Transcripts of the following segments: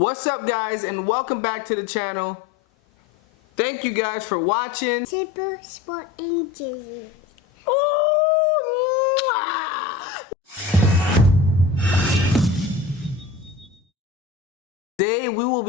What's up, guys, and welcome back to the channel. Thank you guys for watching. Super Sport Angels. Today I will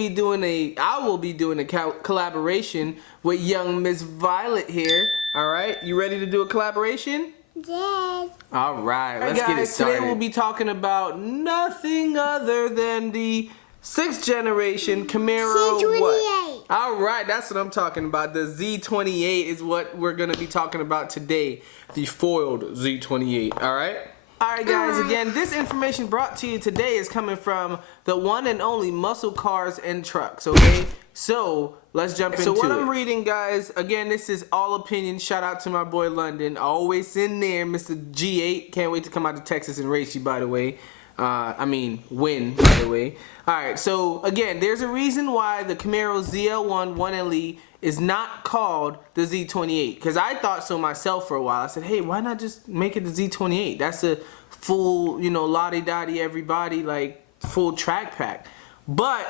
be doing a collaboration with young Miss Violet here. All right, you ready to do a collaboration? Yes. All right, let's get it started. Today we'll be talking about nothing other than the 6th generation Camaro. Z28. All right, that's what I'm talking about. The Z28 is what we're gonna be talking about today. The foiled Z28. All right. Alright guys, again, this information brought to you today is coming from the one and only Muscle Cars and Trucks, okay? So, let's jump into it. So what I'm reading, guys, again, this is all opinion. Shout out to my boy London. Always in there, Mr. G8. Can't wait to come out to Texas and race you, by the way. Win, by the way. Alright, so, again, there's a reason why the Camaro ZL1 1LE is not called the Z28, because I thought so myself for a while. I said, hey, why not just make it the Z28? That's a full, lottie-dottie everybody, like, full track pack. But,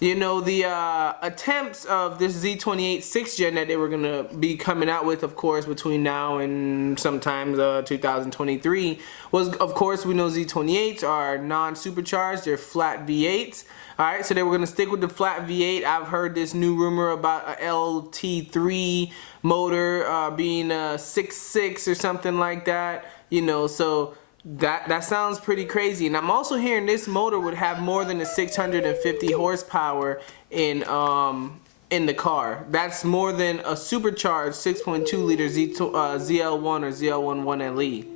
the attempts of this Z28 6th gen that they were going to be coming out with, of course, between now and sometimes 2023, was, of course, we know Z28s are non-supercharged. They're flat V8s. Alright, so they were going to stick with the flat V8. I've heard this new rumor about a LT3 motor being a 6.6 or something like that. So that sounds pretty crazy. And I'm also hearing this motor would have more than a 650 horsepower in the car. That's more than a supercharged 6.2 liter ZL1 or ZL1 1LE.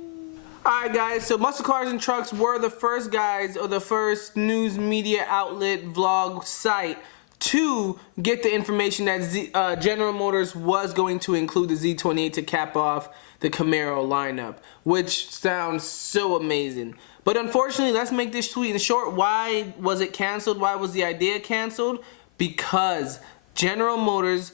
Alright guys, so Muscle Cars and Trucks were the first guys, or the first news media outlet vlog site to get the information that General Motors was going to include the Z28 to cap off the Camaro lineup, which sounds so amazing. But unfortunately, let's make this sweet and short. Why was it canceled? Why was the idea canceled? Because General Motors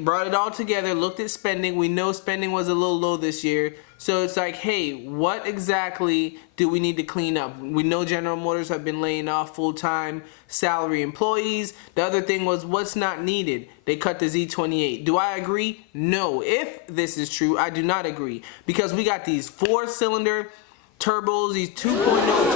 brought it all together, looked at spending. We know spending was a little low this year. So it's like, hey, what exactly do we need to clean up? We know General Motors have been laying off full-time salary employees. The other thing was what's not needed. They cut the Z28. Do I agree? No. If this is true, I do not agree. Because we got these 4-cylinder turbos, these 2.0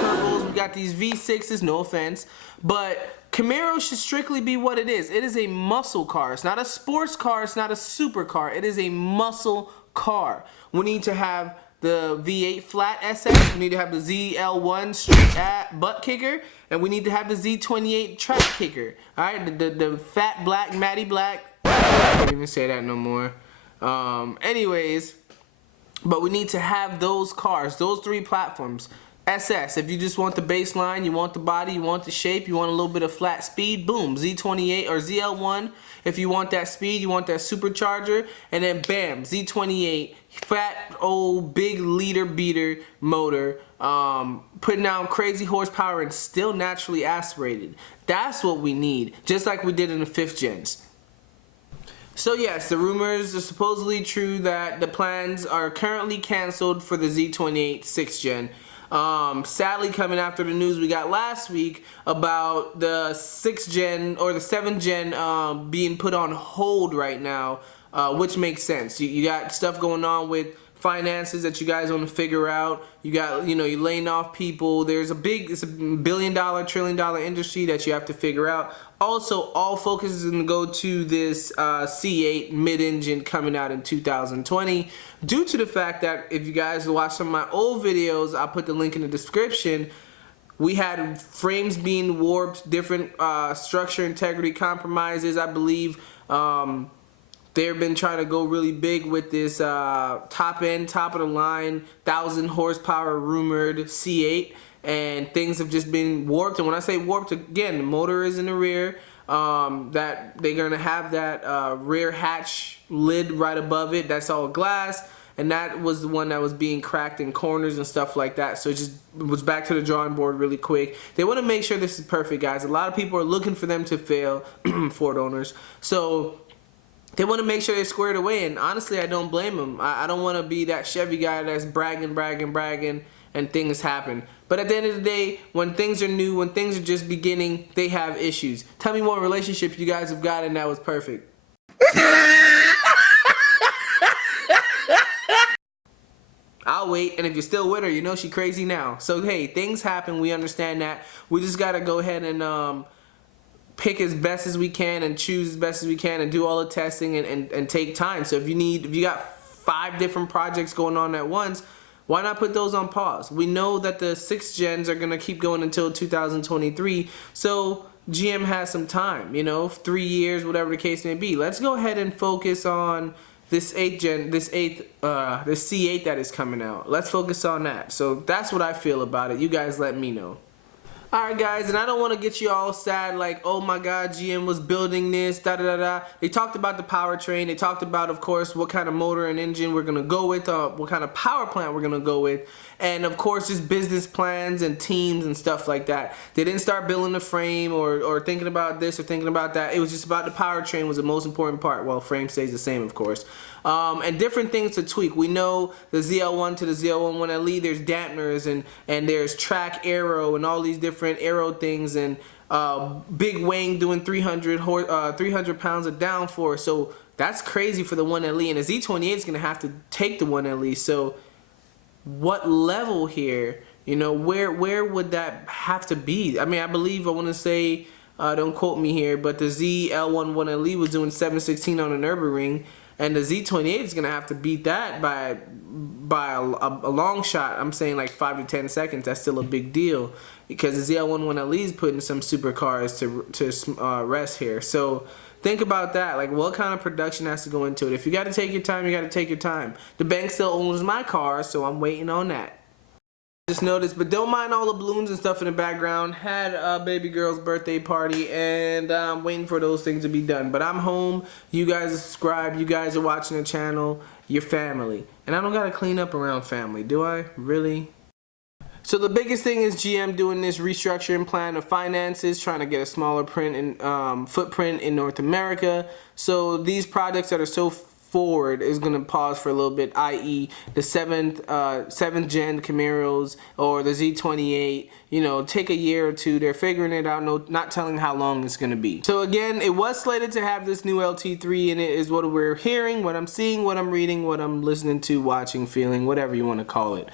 turbos. We got these V6s, no offense. But Camaro should strictly be what it is. It is a muscle car. It's not a sports car. It's not a supercar. It is a muscle car. We need to have the V8 flat SS. We need to have the ZL1 straight butt kicker. And we need to have the Z28 track kicker. Alright, the fat black, matty black. I can't even say that no more. Anyways, but we need to have those cars, those 3 platforms. SS, if you just want the baseline, you want the body, you want the shape, you want a little bit of flat speed, boom, Z28 or ZL1. If you want that speed, you want that supercharger, and then bam, Z28, fat old big liter beater motor, putting out crazy horsepower and still naturally aspirated. That's what we need, just like we did in the 5th gens. So yes, the rumors are supposedly true that the plans are currently canceled for the Z28 6th gen. Sadly, coming after the news we got last week about the 6th gen or the 7th gen being put on hold right now, which makes sense. You got stuff going on with finances that you guys want to figure out. You got, you're laying off people. It's a billion-dollar, trillion-dollar industry that you have to figure out. Also, all focus is going to go to this C8 mid-engine coming out in 2020 due to the fact that if you guys watch some of my old videos, I'll put the link in the description. We had frames being warped, different structure integrity compromises, I believe. They've been trying to go really big with this top of the line, 1,000 horsepower rumored C8. And things have just been warped. And when I say warped, again, the motor is in the rear. That they're gonna have that rear hatch lid right above it. That's all glass, and that was the one that was being cracked in corners and stuff like that. So it was back to the drawing board really quick. They want to make sure this is perfect, guys. A lot of people are looking for them to fail, Ford owners. So they want to make sure they're squared away. And honestly, I don't blame them. I don't want to be that Chevy guy that's bragging and things happen. But at the end of the day, when things are new, when things are just beginning, they have issues. Tell me what relationship you guys have gotten that was perfect. I'll wait, and if you're still with her, you know she crazy now. So hey, things happen, we understand that. We just gotta go ahead and pick as best as we can and choose as best as we can and do all the testing and take time. So if you got 5 different projects going on at once, why not put those on pause? We know that the 6th gens are gonna keep going until 2023, so GM has some time, you know, 3 years, whatever the case may be. Let's go ahead and focus on this 8th gen, this C8 that is coming out. Let's focus on that. So that's what I feel about it. You guys let me know. Alright guys, and I don't want to get you all sad like, oh my god, GM was building this, da da da da. They talked about the powertrain. They talked about, of course, what kind of motor and engine we're going to go with, what kind of power plant we're going to go with, and of course just business plans and teams and stuff like that. They didn't start building the frame or thinking about this or thinking about that. It was just about the powertrain was the most important part. Well, frame stays the same, of course. And different things to tweak. We know the ZL1 to the ZL11LE, there's dampeners and there's track aero and all these different aero things, and big wing doing 300 pounds of downforce. So that's crazy for the 1LE, and the Z28 is going to have to take the 1LE. So what level here, you know, where would that have to be? I mean, I believe, I want to say, don't quote me here, but the ZL1 1LE was doing 716 on the Nürburgring. And the Z28 is going to have to beat that by a long shot. I'm saying like 5 to 10 seconds. That's still a big deal because the ZL1 1LE is putting some supercars to rest here. So think about that. Like, what kind of production has to go into it? If you got to take your time, you got to take your time. The bank still owns my car, so I'm waiting on that. Just noticed, but don't mind all the balloons and stuff in the background. Had a baby girl's birthday party, and I'm waiting for those things to be done. But I'm home. You guys are subscribed. You guys are watching the channel. Your family. And I don't gotta clean up around family, do I? Really? So the biggest thing is GM doing this restructuring plan of finances, trying to get a smaller footprint in North America. So these projects that are so forward is going to pause for a little bit, i.e. the 7th gen Camaros or the Z28, you know, take a year or two. They're figuring it out, not telling how long it's going to be. So again, it was slated to have this new LT3 in it, is what we're hearing, what I'm seeing, what I'm reading, what I'm listening to, watching, feeling, whatever you want to call it.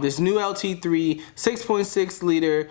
This new LT3, 6.6 liter,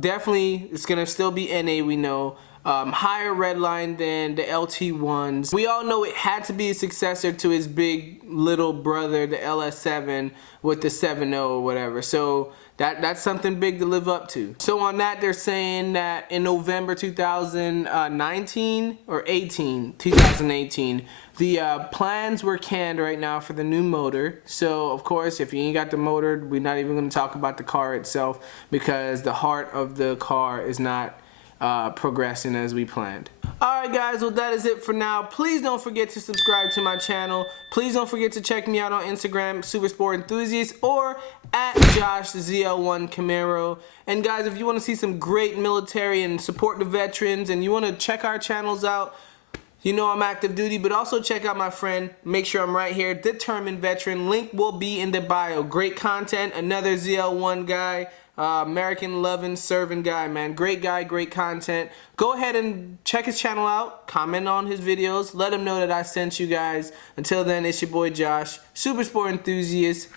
definitely it's going to still be NA, we know. Higher redline than the LT1s. We all know it had to be a successor to his big little brother, the LS7 with the 7.0 or whatever. So that's something big to live up to. So on that, they're saying that in November 2019 or 2018, the plans were canned right now for the new motor. So of course, if you ain't got the motor, we're not even going to talk about the car itself because the heart of the car is not progressing as we planned. Alright guys, well that is it for now. Please don't forget to subscribe to my channel. Please don't forget to check me out on Instagram, Super Sport Enthusiast, or at Josh ZL1 Camaro. And guys, if you want to see some great military and support the veterans, and you want to check our channels out, you know I'm active duty, but also check out my friend, make sure I'm right here, Determined Veteran. Link will be in the bio. Great content, another ZL1 guy. American loving, serving guy, man. Great guy, great content. Go ahead and check his channel out. Comment on his videos. Let him know that I sent you guys. Until then, it's your boy Josh, Super Sport Enthusiast,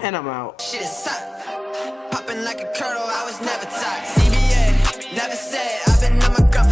and I'm out. Shit is hot. Popping like a kernel, I was never taught. CBA, never said, I've been on my grunt